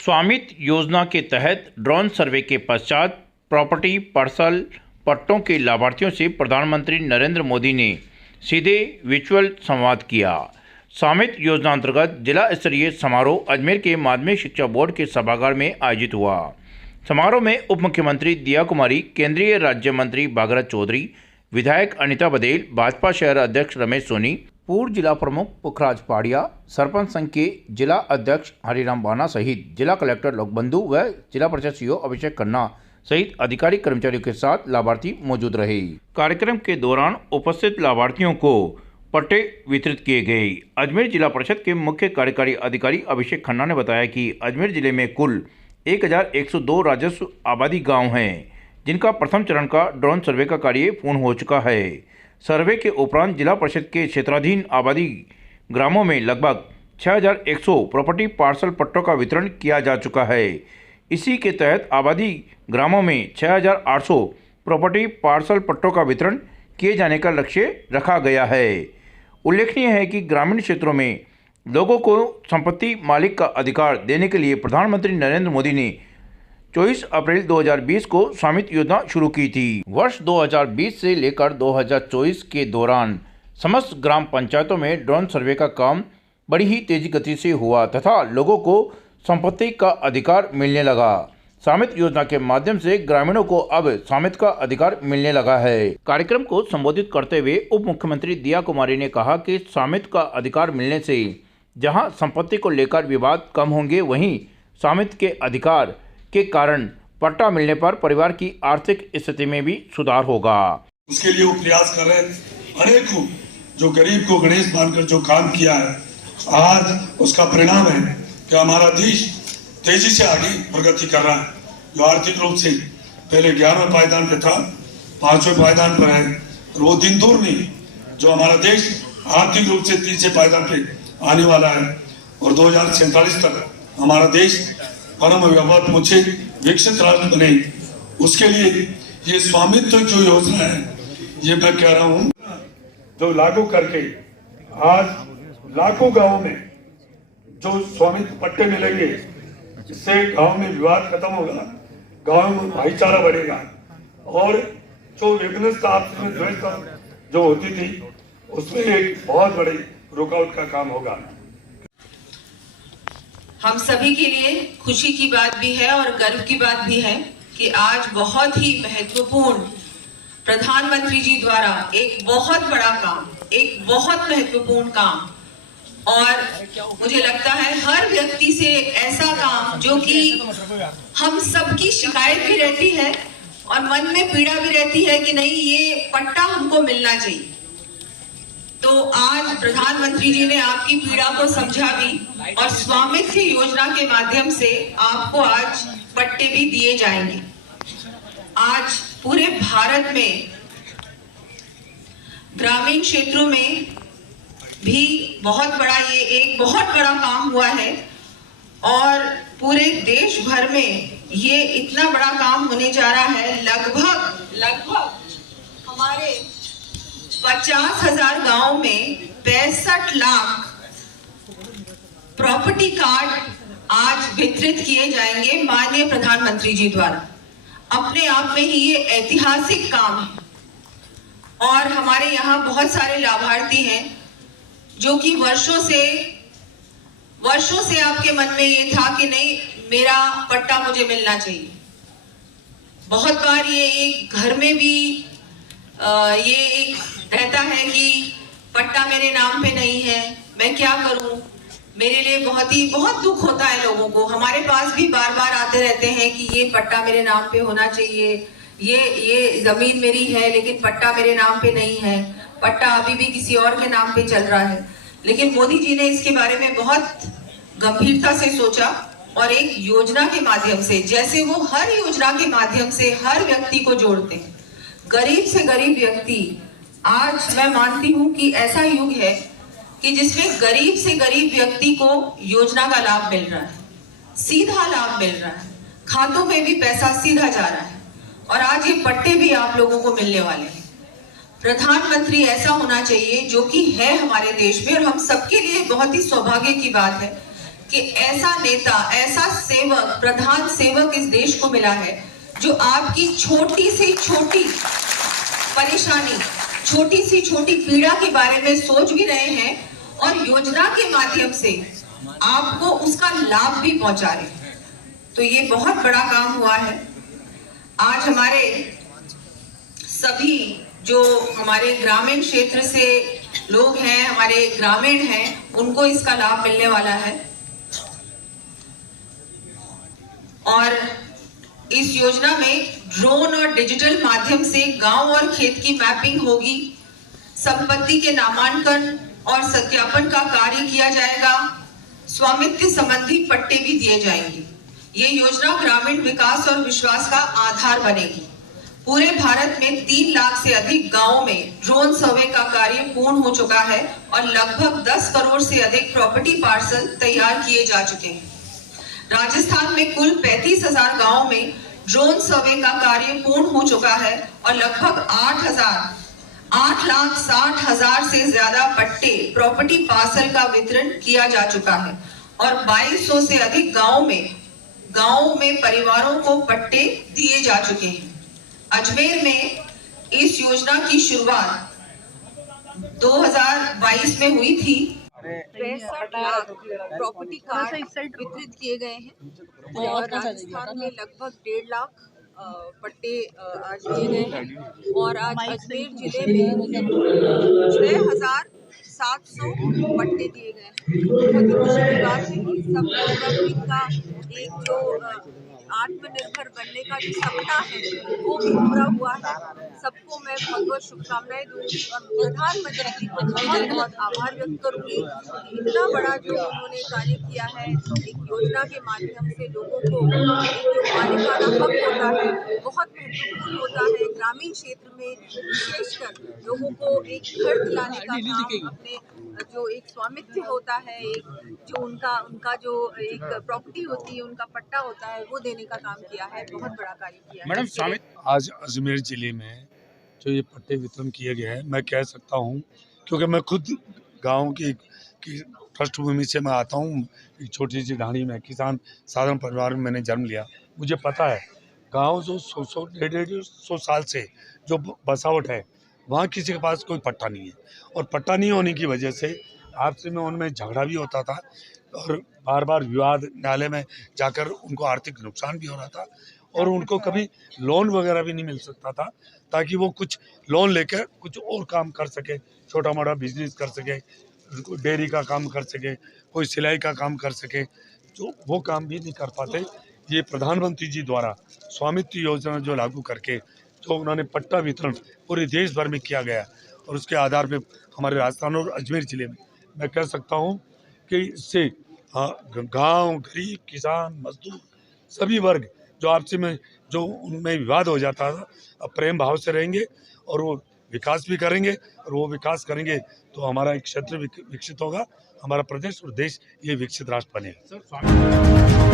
स्वामित्व योजना के तहत ड्रोन सर्वे के पश्चात प्रॉपर्टी पार्सल पट्टों के लाभार्थियों से प्रधानमंत्री नरेंद्र मोदी ने सीधे वर्चुअल संवाद किया। स्वामित्व योजना अंतर्गत जिला स्तरीय समारोह अजमेर के माध्यमिक शिक्षा बोर्ड के सभागार में आयोजित हुआ। समारोह में उप मुख्यमंत्री दिया कुमारी, केंद्रीय राज्य मंत्री भागरथ चौधरी, विधायक अनीता बदेल, भाजपा शहर अध्यक्ष रमेश सोनी, पूर्व जिला प्रमुख पुखराज पाड़िया, सरपंच संघ के जिला अध्यक्ष हरिराम बाना सहित जिला कलेक्टर लोकबंधु व जिला परिषद सीईओ अभिषेक खन्ना सहित अधिकारी कर्मचारियों के साथ लाभार्थी मौजूद रहे। कार्यक्रम के दौरान उपस्थित लाभार्थियों को पट्टे वितरित किए गए। अजमेर जिला परिषद के मुख्य कार्यकारी अधिकारी अभिषेक खन्ना ने बताया कि अजमेर जिले में कुल 1102 राजस्व आबादी गाँव हैं, जिनका प्रथम चरण का ड्रोन सर्वे का कार्य पूर्ण हो चुका है। सर्वे के उपरांत जिला परिषद के क्षेत्राधीन आबादी ग्रामों में लगभग 6100 प्रॉपर्टी पार्सल पट्टों का वितरण किया जा चुका है। इसी के तहत आबादी ग्रामों में 6800 प्रॉपर्टी पार्सल पट्टों का वितरण किए जाने का लक्ष्य रखा गया है। उल्लेखनीय है कि ग्रामीण क्षेत्रों में लोगों को संपत्ति मालिक का अधिकार देने के लिए प्रधानमंत्री नरेंद्र मोदी ने 24 अप्रैल 2020 को स्वामित्व योजना शुरू की थी। वर्ष 2020 से लेकर 2024 के दौरान समस्त ग्राम पंचायतों में ड्रोन सर्वे का काम बड़ी ही तेजी गति से हुआ तथा लोगों को संपत्ति का अधिकार मिलने लगा। स्वामित्व योजना के माध्यम से ग्रामीणों को अब स्वामित्व का अधिकार मिलने लगा है। कार्यक्रम को संबोधित करते हुए उप मुख्यमंत्री दिया कुमारी ने कहा कि स्वामित्व का अधिकार मिलने से जहां संपत्ति को लेकर विवाद कम होंगे, वहीं स्वामित्व के अधिकार के कारण पट्टा मिलने पर परिवार की आर्थिक स्थिति में भी सुधार होगा। उसके लिए वो प्रयास कर रहे हैं। अनेकों जो गरीब को गणेश मानकर जो काम किया है, आज उसका परिणाम है कि हमारा देश तेजी से आगे प्रगति कर रहा है। जो आर्थिक रूप से पहले 11वें पायदान पे था, 5वें पायदान पर है, और वो दिन दूर नहीं जो हमारा देश आर्थिक रूप से 3वें पायदान पे आने वाला है और 2047 तक हमारा देश परम व्यापक मुझे विकसित राष्ट्र बने। उसके लिए ये स्वामित्व जो योजना है, ये मैं कह रहा हूँ, जो लागू करके आज लाखों गांवों में जो स्वामित्व पट्टे मिलेंगे, इससे गांव में विवाद खत्म होगा, गांव में भाईचारा बढ़ेगा और जो विघ्नता आपस में द्वेषता जो होती थी, उसमें एक बहुत बड़ी रुकावट का काम होगा। हम सभी के लिए खुशी की बात भी है और गर्व की बात भी है कि आज बहुत ही महत्वपूर्ण प्रधानमंत्री जी द्वारा एक बहुत बड़ा काम, एक बहुत महत्वपूर्ण काम, और मुझे लगता है हर व्यक्ति से ऐसा काम जो कि हम सबकी शिकायत भी रहती है और मन में पीड़ा भी रहती है कि नहीं, ये पट्टा हमको मिलना चाहिए। तो आज प्रधानमंत्री जी ने आपकी पीड़ा को समझा भी और स्वामित्व योजना के माध्यम से आपको आज पट्टे भी दिए जाएंगे। आज पूरे भारत में ग्रामीण क्षेत्रों में भी बहुत बड़ा ये एक बहुत बड़ा काम हुआ है और पूरे देश भर में ये इतना बड़ा काम होने जा रहा है। लगभग हमारे 50,000 गांव में 65 लाख प्रॉपर्टी कार्ड आज वितरित किए जाएंगे माननीय प्रधानमंत्री जी द्वारा। अपने आप में ही ये ऐतिहासिक काम है और हमारे यहाँ बहुत सारे लाभार्थी हैं जो कि वर्षों से आपके मन में ये था कि नहीं, मेरा पट्टा मुझे मिलना चाहिए। बहुत बार ये एक घर में भी ये एक रहता है कि पट्टा मेरे नाम पे नहीं है, मैं क्या करूं। मेरे लिए बहुत दुख होता है लोगों को। हमारे पास भी बार बार आते रहते हैं कि ये पट्टा मेरे नाम पे होना चाहिए, ये जमीन मेरी है लेकिन पट्टा मेरे नाम पे नहीं है, पट्टा अभी भी किसी और के नाम पे चल रहा है। लेकिन मोदी जी ने इसके बारे में बहुत गंभीरता से सोचा और एक योजना के माध्यम से, जैसे वो हर योजना के माध्यम से हर व्यक्ति को जोड़ते हैं, गरीब से गरीब व्यक्ति। आज मैं मानती हूं कि ऐसा युग है कि जिसमें गरीब से गरीब व्यक्ति को योजना का लाभ मिल रहा है, सीधा लाभ मिल रहा है, खातों में भी पैसा सीधा जा रहा है और आज ये पट्टे भी आप लोगों को मिलने वाले हैं। प्रधानमंत्री ऐसा होना चाहिए जो कि है हमारे देश में, और हम सबके लिए बहुत ही सौभाग्य की बात है कि ऐसा नेता, ऐसा सेवक, प्रधान सेवक इस देश को मिला है जो आपकी छोटी से छोटी परेशानी, छोटी सी छोटी पीड़ा के बारे में सोच भी रहे हैं और योजना के माध्यम से आपको उसका लाभ भी पहुंचा रहे हैं। तो ये बहुत बड़ा काम हुआ है। आज हमारे सभी जो हमारे ग्रामीण क्षेत्र से लोग हैं, हमारे ग्रामीण हैं, उनको इसका लाभ मिलने वाला है। और इस योजना में ड्रोन और डिजिटल माध्यम से गांव और खेत की मैपिंग होगी, संपत्ति के नामांकन और सत्यापन का कार्य किया जाएगा, स्वामित्व संबंधी पट्टे भी दिए जाएंगे। ये योजना ग्रामीण विकास और विश्वास का आधार बनेगी। पूरे भारत में 3 लाख से अधिक गांवों में ड्रोन सर्वे का कार्य पूर्ण हो चुका है और लगभग 10 करोड़ से अधिक प्रॉपर्टी पार्सल तैयार किए जा चुके हैं। राजस्थान में कुल 35,000 गांवों में ड्रोन सर्वे का कार्य पूर्ण हो चुका है और लगभग 8,60,000 से ज्यादा पट्टे प्रॉपर्टी पार्सल का वितरण किया जा चुका है और 2200 से अधिक गांवों में परिवारों को पट्टे दिए जा चुके हैं। अजमेर में इस योजना की शुरुआत 2022 में हुई थी। 65 लाख प्रॉपर्टी कार्ड वितरित किए गए हैं और राजस्थान में लगभग 1.5 लाख पट्टे आज दिए गए हैं और आज अजमेर जिले में 6,700 पट्टे दिए गए हैं। बहुत ही खुशी की बात है कि सब लोग का एक जो आत्मनिर्भर बनने का जो सपना है वो भी पूरा हुआ है। सबको मैं बहुत बहुत शुभकामनाएं दूंगी और प्रधानमंत्री जी को बहुत बहुत आभार व्यक्त करूंगी। इतना बड़ा जो उन्होंने कार्य किया है, एक योजना के माध्यम से लोगों को एक जो मालिकाना हक होता है बहुत महत्वपूर्ण होता है। ग्रामीण क्षेत्र में विशेषकर लोगों को एक घर दिलाने का काम, अपने जो एक स्वामित्व होता है, एक जो उनका जो एक प्रॉपर्टी होती है, उनका पट्टा होता है, वो देने का काम किया है। बहुत बड़ा कार्य किया है। मैडम, आज अजमेर जिले में जो ये पट्टे वितरण किए गए हैं, मैं कह सकता हूँ क्योंकि मैं खुद गांव की पृष्ठभूमि से मैं आता हूँ। एक छोटी सी ढाणी में किसान साधारण परिवार में मैंने जन्म लिया। मुझे पता है गांव जो 100-150 साल से जो बसावट है, वहाँ किसी के पास कोई पट्टा नहीं है और पट्टा नहीं होने की वजह से आपसी में उनमें झगड़ा भी होता था और बार बार विवाद, न्यायालय में जाकर उनको आर्थिक नुकसान भी हो रहा था और उनको कभी लोन वगैरह भी नहीं मिल सकता था ताकि वो कुछ लोन लेकर कुछ और काम कर सके, छोटा मोटा बिजनेस कर सके, डेयरी का काम कर सके, कोई सिलाई का काम कर सके, तो वो काम भी नहीं कर पाते। ये प्रधानमंत्री जी द्वारा स्वामित्व योजना जो लागू करके जो उन्होंने पट्टा वितरण पूरे देश भर में किया गया और उसके आधार पे हमारे राजस्थान और अजमेर जिले में मैं कह सकता हूँ कि इससे गांव, गरीब, किसान, मजदूर सभी वर्ग जो आपसी में जो उनमें विवाद हो जाता था, अब प्रेम भाव से रहेंगे और वो विकास भी करेंगे और वो विकास करेंगे तो हमारा एक क्षेत्र विकसित होगा, हमारा प्रदेश और देश ये विकसित राष्ट्र बनेगा।